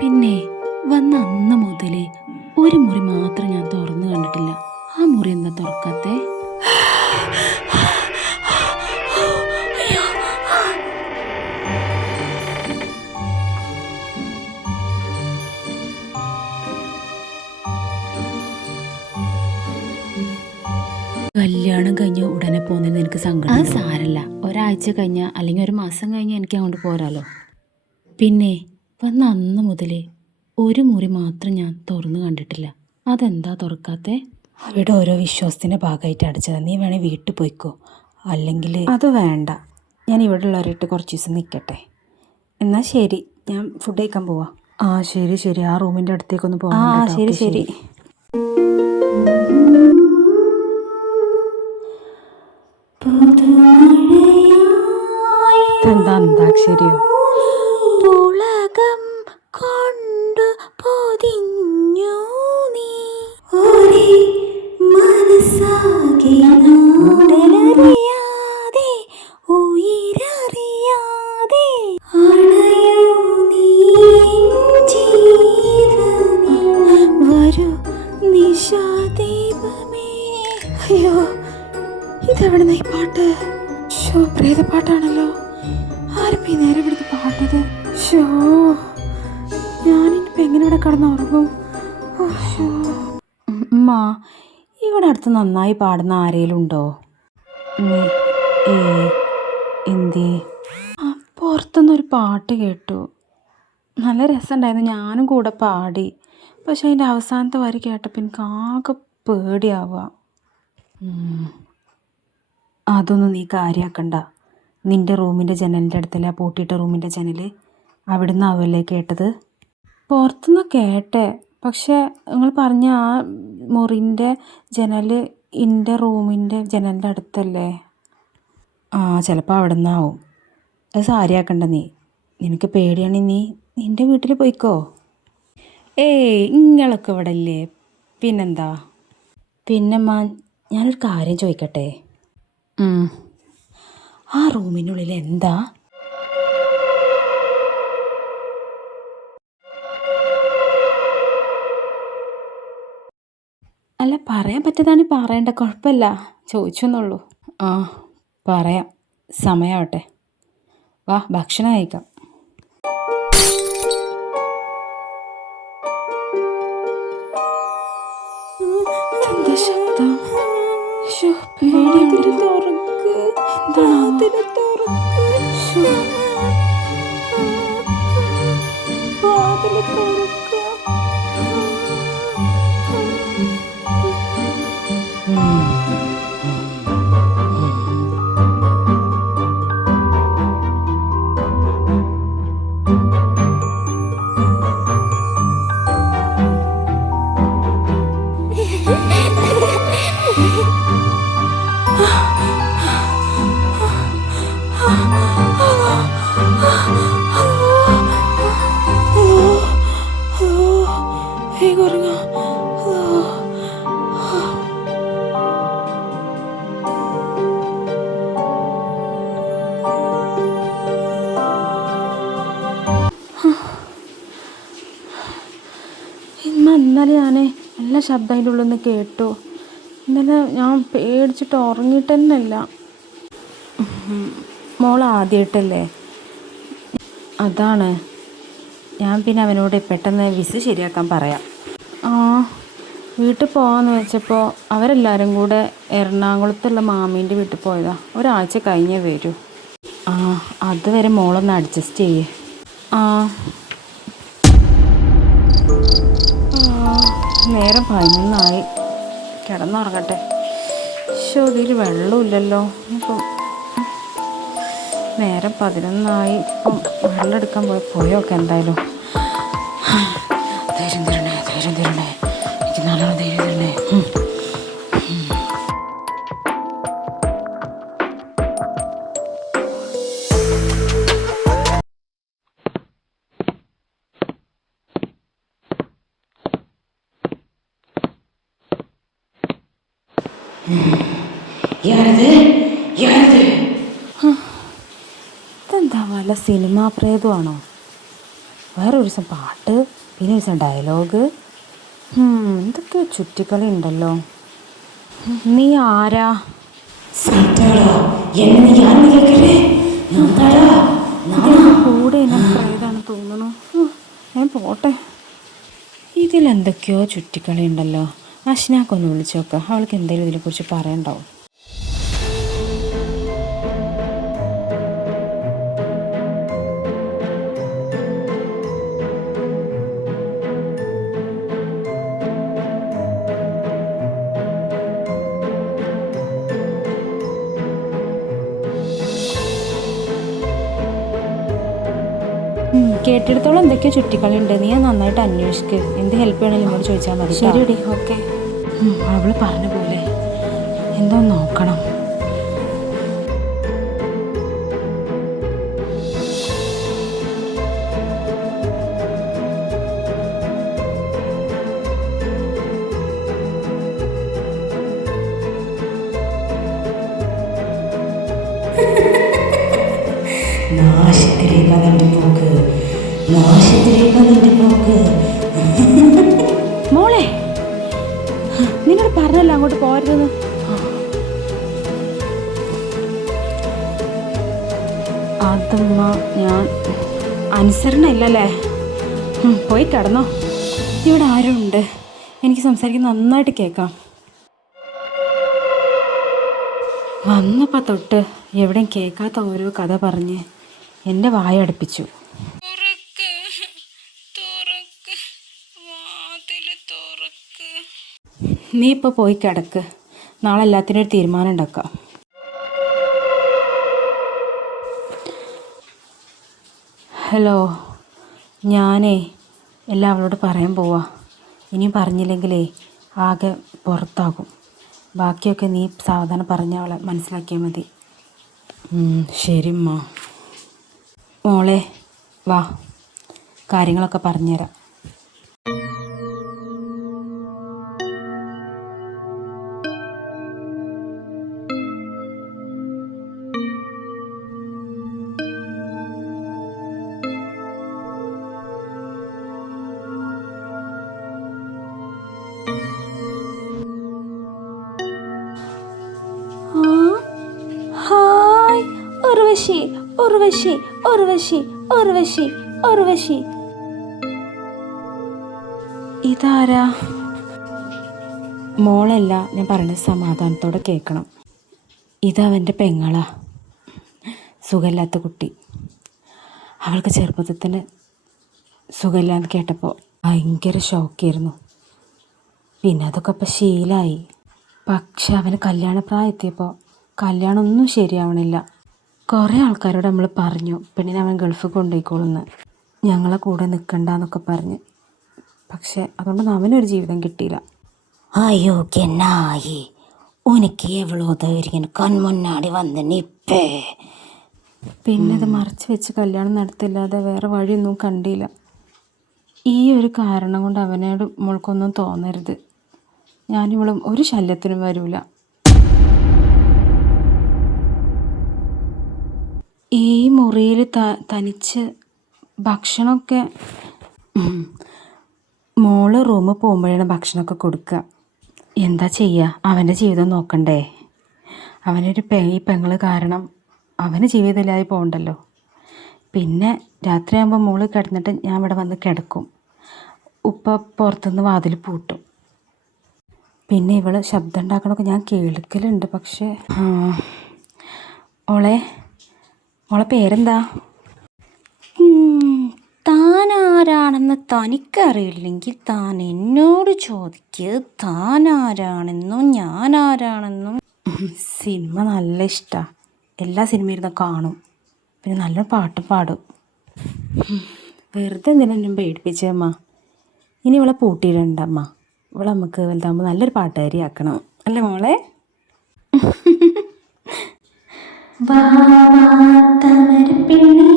പിന്നെ വന്ന അന്ന് മുതലേ ഒരു മുറി മാത്രം ഞാൻ തുറന്നു കണ്ടിട്ടില്ല. ആ മുറി എന്താ തുറക്കാത്തെ? കല്യാണം കഴിഞ്ഞ് ഉടനെ പോകുന്നതിന് എനിക്ക് സങ്കടം. അത് സാരല്ല, ഒരാഴ്ച കഴിഞ്ഞാൽ അല്ലെങ്കിൽ ഒരു മാസം കഴിഞ്ഞാൽ എനിക്ക് അങ്ങോട്ട് പോരാലോ. പിന്നെ വന്ന അന്ന് മുതലേ ഒരു മുറി മാത്രം ഞാൻ തുറന്നു കണ്ടിട്ടില്ല. അതെന്താ തുറക്കാത്തെ? അവിടെ ഓരോ വിശ്വാസത്തിൻ്റെ ഭാഗമായിട്ട് അടച്ചതാണ്. നീ വേണേൽ വീട്ടിൽ പോയിക്കോ. അല്ലെങ്കിൽ അത് വേണ്ട, ഞാൻ ഇവിടെ ഉള്ളവരായിട്ട് കുറച്ച് ദിവസം നിൽക്കട്ടെ. എന്നാൽ ശരി, ഞാൻ ഫുഡ് കഴിക്കാൻ പോവാം. ആ ശരി ശരി, ആ റൂമിൻ്റെ അടുത്തേക്കൊന്ന് പോകാം. ആ ശരി ശരി. എന്താ അന്താക്ഷരിയോ? പുളകം കൊണ്ടു പൊതിഞ്ഞു നീ ഒരേ മനസ്സാകെ ഉടലറിയാതെ ഉയരറിയാതെ അണയൂ നീ ജീവനിൽ വരൂ നിശാദീപമേ. അയ്യോ, ഇതെവിടെ ഈ പാട്ട്? ഷോ, പ്രേതപ്പാട്ടാണല്ലോ. ആരും ഈ നേരെ ഇവിടുത്തെ പാട്ടത്? ഷോ, ഞാനിപ്പോൾ എങ്ങനെ ഇവിടെ കിടന്നുറങ്ങും? ഉമ്മ, ഇവിടെ അടുത്ത് നന്നായി പാടുന്ന ആരേലും ഉണ്ടോ? എന്തേ? പുറത്തുനിന്നൊരു പാട്ട് കേട്ടു, നല്ല രസമുണ്ടായിരുന്നു. ഞാനും കൂടെ പാടി. പക്ഷെ അതിൻ്റെ അവസാനത്തെ വരി കേട്ടപ്പോൾ എനിക്ക് ആകെ പേടിയാവുക. അതൊന്നും നീ കാര്യമാക്കണ്ട. നിൻ്റെ റൂമിൻ്റെ ജനലിൻ്റെ അടുത്തല്ലേ ആ പൂട്ടിയിട്ട റൂമിൻ്റെ ജനൽ? അവിടെ നിന്നാവല്ലേ കേട്ടത്? പുറത്തുനിന്ന് കേട്ടെ, പക്ഷെ നിങ്ങൾ പറഞ്ഞ ആ മുറിൻ്റെ ജനൽ എൻ്റെ റൂമിൻ്റെ ജനലിൻ്റെ അടുത്തല്ലേ? ആ, ചിലപ്പോൾ അവിടെ നിന്നാവും. അത് സാരിയാക്കണ്ട നീ. നിനക്ക് പേടിയാണെങ്കിൽ നീ നിൻ്റെ വീട്ടിൽ പോയിക്കോ. ഇങ്ങളൊക്കെ ഇവിടെ ഇല്ലേ? പിന്നെന്താ? പിന്നെമ്മ, ഞാനൊരു കാര്യം ചോദിക്കട്ടെ? ആ റൂമിനുള്ളിൽ എന്താ? അല്ല, പറയാൻ പറ്റതാണ് പറയണ്ട, കുഴപ്പമില്ല, ചോദിച്ചെന്നുള്ളൂ. ആ പറയാം, സമയമാവട്ടെ. വാ, ഭക്ഷണം കഴിക്കാം. എന്താ ശബ്ദം? ഇന്നലെ ഞാൻ എല്ലാ ശബ്ദം അതിൻ്റെ ഉള്ളിൽ നിന്ന് കേട്ടു. ഇന്നലെ ഞാൻ പേടിച്ചിട്ട് ഉറങ്ങിയിട്ട് തന്നെയല്ല. മോൾ ആദ്യമായിട്ടല്ലേ, അതാണ്. ഞാൻ പിന്നെ അവനോട് പെട്ടെന്ന് വിസ ശരിയാക്കാൻ പറയാം. വീട്ടിൽ പോകാമെന്ന് വെച്ചപ്പോൾ അവരെല്ലാവരും കൂടെ എറണാകുളത്തുള്ള മാമീൻ്റെ വീട്ടിൽ പോയതാ. ഒരാഴ്ച കഴിഞ്ഞേ വരൂ. അതുവരെ മോളൊന്ന് അഡ്ജസ്റ്റ് ചെയ്യേ. നേരം 11 കിടന്നുറങ്ങട്ടെ. ഇതിൽ വെള്ളമില്ലല്ലോ. ഇപ്പം നേരം 11 ഇപ്പം വെള്ളം എടുക്കാൻ പോയൊക്കെ എന്തായാലും. ധൈര്യം തരണേ, ധൈര്യം തരണേ, എനിക്ക് നല്ലോണം ധൈര്യം തരണേ. ഇതെന്താ വല്ല സിനിമാ പ്രേതമാണോ? വേറൊരു ദിവസം പാട്ട് പിന്നെ ഒരു ഡയലോഗ് എന്തൊക്കെയോ ചുറ്റിക്കളി ഉണ്ടല്ലോ. നീ ആരാ? കൂടെ എന്നെ പ്രേതാണ് തോന്നുന്നു. ഞാൻ പോട്ടെ. ഇതിലെന്തൊക്കെയോ ചുറ്റിക്കളി ഉണ്ടല്ലോ. അഷ്നാക്കൊന്ന് വിളിച്ചു നോക്കാം, അവൾക്ക് എന്തെങ്കിലും ഇതിനെക്കുറിച്ച് പറയണ്ടാവും. കേട്ടിടത്തോളം എന്തൊക്കെയോ ചുറ്റിക്കളി ഉണ്ട്. നീ നന്നായിട്ട് അന്വേഷിക്ക്. എന്ത് ഹെൽപ്പ് വേണമെങ്കിലും എന്നോട് ചോദിച്ചാൽ മതി. ശരിയടി, ഓക്കെ. അവള് പറഞ്ഞ പോലെ എന്തോ നോക്കണം. മോളെ, നിന്നോട് പറഞ്ഞല്ലോ അങ്ങോട്ട് പോരുതെന്ന്. അതമ്മ, ഞാൻ അനുസരണ ഇല്ലല്ലേ. പോയി കിടന്നോ. ഇവിടെ ആരും ഉണ്ട്, എനിക്ക് സംസാരിക്കുന്നത് നന്നായിട്ട് കേൾക്കാം. വന്നപ്പോൾ തൊട്ട് എവിടെയും കേൾക്കാത്ത ഓരോ കഥ പറഞ്ഞ് എൻ്റെ വായ അടുപ്പിച്ചു. നീ ഇപ്പോൾ പോയി കിടക്ക്, നാളെ എല്ലാത്തിനും ഒരു തീരുമാനം ഉണ്ടാക്കാം. ഹലോ, ഞാനേ എല്ലാം അവളോട് പറയാൻ പോവാ. ഇനിയും പറഞ്ഞില്ലെങ്കിലേ ആകെ പുറത്താകും. ബാക്കിയൊക്കെ നീ സാവധാനം പറഞ്ഞ അവളെ മനസ്സിലാക്കിയാൽ മതി. ശരി അമ്മ. മോളെ വാ, കാര്യങ്ങളൊക്കെ പറഞ്ഞുതരാം. ഹായ് ഉർവശി, ഉർവശി, ഉർവശി, ഉർവശി, ഉർവശി. ഇതാരാ? മോളല്ല, ഞാൻ പറയുന്നത് സമാധാനത്തോടെ കേൾക്കണം. ഇതവൻ്റെ പെങ്ങളാ, സുഖമില്ലാത്ത കുട്ടി. അവൾക്ക് ചെറുപ്പത്തിൽ തന്നെ സുഖമില്ലാന്ന് കേട്ടപ്പോൾ ഭയങ്കര ഷോക്കായിരുന്നു. പിന്നെ അതൊക്കെ ഇപ്പം ശീലമായി. പക്ഷെ അവന് കല്യാണപ്രായം കല്യാണമൊന്നും ശരിയാവണില്ല. കുറേ ആൾക്കാരോട് നമ്മൾ പറഞ്ഞു പെണ്ണിനെ അവൻ ഗൾഫിൽ കൊണ്ടുപോയിക്കോളുന്ന്, ഞങ്ങളെ കൂടെ നിൽക്കണ്ടെന്നൊക്കെ പറഞ്ഞ്. പക്ഷെ അതുകൊണ്ടൊന്നും അവനൊരു ജീവിതം കിട്ടിയില്ല. അയോഗ്യനായി ഉനക്ക് എവളോ ധൈര്യം കൺമുന്നാടി വന്ന് നിപ്പേ. പിന്നെ അത് മറച്ചു വെച്ച് കല്യാണം നടത്തില്ലാതെ വേറെ വഴിയൊന്നും കണ്ടില്ല. ഈ ഒരു കാരണം കൊണ്ട് അവനോട് മോൾക്കൊന്നും തോന്നരുത്. ഞാനിവളും ഒരു ശല്യത്തിനും വരില്ല. ഈ മുറിയിൽ തനിച്ച് ഭക്ഷണമൊക്കെ മോള് റൂമിൽ പോകുമ്പോഴാണ് ഭക്ഷണമൊക്കെ കൊടുക്കുക. എന്താ ചെയ്യുക, അവൻ്റെ ജീവിതം നോക്കണ്ടേ. അവനൊരു ഈ പെങ്ങൾ കാരണം അവന് ജീവിതമില്ലാതെ പോകണ്ടല്ലോ. പിന്നെ രാത്രിയാകുമ്പോൾ മോള് കിടന്നിട്ട് ഞാൻ ഇവിടെ വന്ന് കിടക്കും. ഉപ്പ പുറത്തുനിന്ന് വാതിൽ പൂട്ടും. പിന്നെ ഇവള് ശബ്ദം ഉണ്ടാക്കണമൊക്കെ ഞാൻ കേൾക്കലുണ്ട്. പക്ഷേ മോളെ പേരെന്താ? താനാരാണെന്ന് തനിക്കറിയില്ലെങ്കിൽ താൻ എന്നോട് ചോദിക്ക്. താനാരാണെന്നും ഞാനാരാണെന്നും. സിനിമ നല്ല ഇഷ്ടമാണ്, എല്ലാ സിനിമയും ഇരുന്ന് കാണും. പിന്നെ നല്ല പാട്ടും പാടും. വെറുതെ എന്തിനും പേടിപ്പിച്ചമ്മ. ഇനി ഇവളെ പൂട്ടിയിടണ്ടമ്മ. ഇവളെ നമുക്ക് വലുതാകുമ്പോൾ നല്ലൊരു പാട്ടുകാരി ആക്കണം, അല്ലേ മോളെ? വാ വാ തമര പെണ്ണേ